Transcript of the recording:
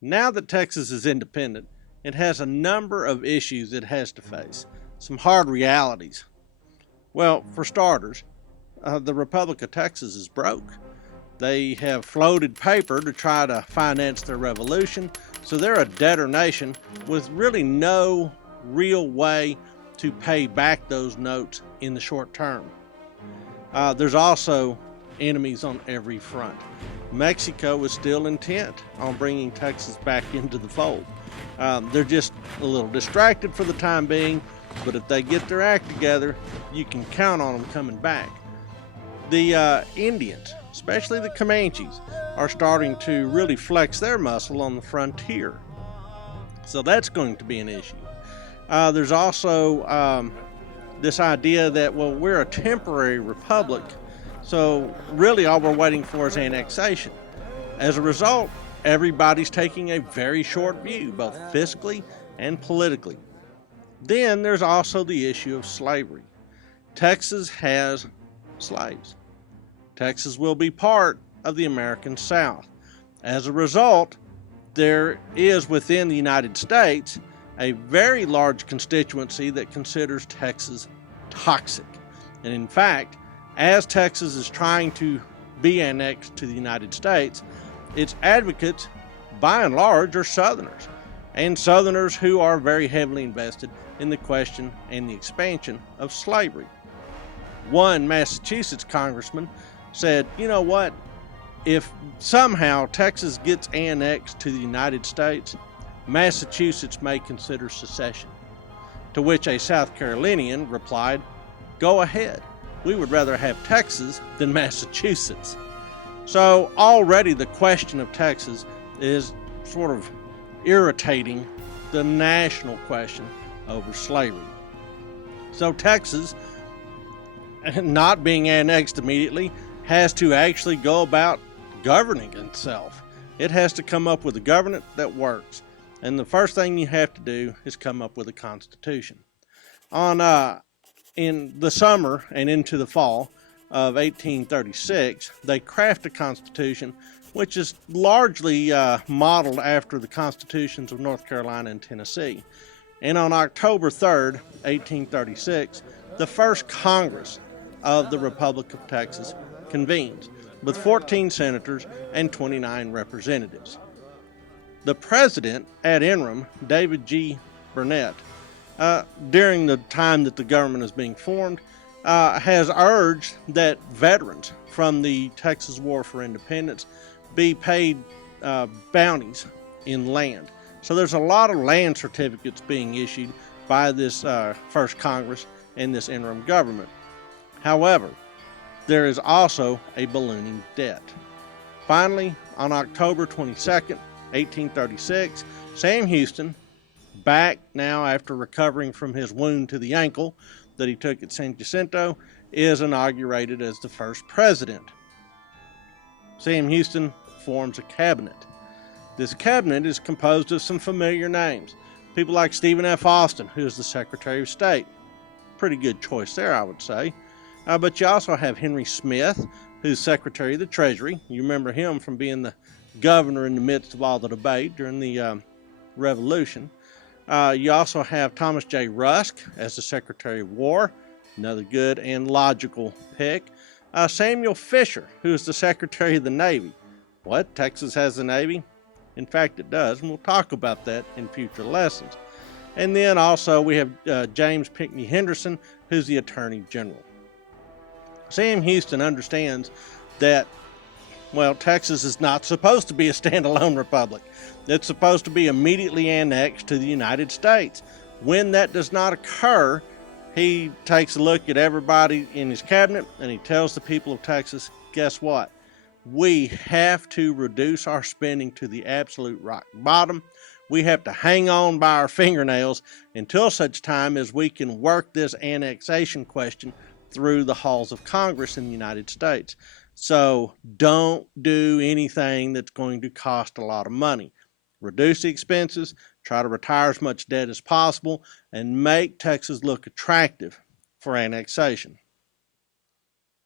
Now that Texas is independent, it has a number of issues it has to face, some hard realities. Well, for starters, the Republic of Texas is broke. They have floated paper to try to finance their revolution, so they're a debtor nation with really no real way to pay back those notes in the short term. There's also enemies on every front. Mexico is still intent on bringing Texas back into the fold. They're just a little distracted for the time being, but if they get their act together, you can count on them coming back. The Indians, especially the Comanches, are starting to really flex their muscle on the frontier. So that's going to be an issue. There's also this idea that, well, we're a temporary republic, so really all we're waiting for is annexation. As a result, everybody's taking a very short view, both fiscally and politically. Then there's also the issue of slavery. Texas has slaves. Texas will be part of the American South. As a result, there is within the United States a very large constituency that considers Texas toxic. And in fact, as Texas is trying to be annexed to the United States, its advocates, by and large, are Southerners, and Southerners who are very heavily invested in the question and the expansion of slavery. One Massachusetts congressman said, you know what, if somehow Texas gets annexed to the United States, Massachusetts may consider secession. To which a South Carolinian replied, go ahead. We would rather have Texas than Massachusetts. So already the question of Texas is sort of irritating the national question over slavery. So Texas, not being annexed immediately, has to actually go about governing itself. It has to come up with a government that works. And the first thing you have to do is come up with a constitution. In the summer and into the fall of 1836, they craft a constitution which is largely modeled after the constitutions of North Carolina and Tennessee. And on October 3rd, 1836, the first Congress of the Republic of Texas convenes with 14 senators and 29 representatives. The president ad interim, David G. Burnet, during the time that the government is being formed, has urged that veterans from the Texas War for Independence be paid bounties in land. So there's a lot of land certificates being issued by this first Congress and this interim government. However, there is also a ballooning debt. Finally, on October 22nd, 1836, Sam Houston, back now after recovering from his wound to the ankle that he took at San Jacinto, is inaugurated as the first president. Sam Houston forms a cabinet. This cabinet is composed of some familiar names. People like Stephen F. Austin, who is the Secretary of State. Pretty good choice there, I would say. But you also have Henry Smith, who's Secretary of the Treasury. You remember him from being the governor in the midst of all the debate during the Revolution. You also have Thomas J. Rusk as the Secretary of War, another good and logical pick. Samuel Fisher, who is the Secretary of the Navy. What? Texas has a Navy? In fact, it does, and we'll talk about that in future lessons. And then also we have James Pinckney Henderson, who's the Attorney General. Sam Houston understands that, well, Texas is not supposed to be a standalone republic. It's supposed to be immediately annexed to the United States. When that does not occur, he takes a look at everybody in his cabinet and he tells the people of Texas, guess what? We have to reduce our spending to the absolute rock bottom. We have to hang on by our fingernails until such time as we can work this annexation question through the halls of Congress in the United States. So don't do anything that's going to cost a lot of money. Reduce the expenses, try to retire as much debt as possible, and make Texas look attractive for annexation.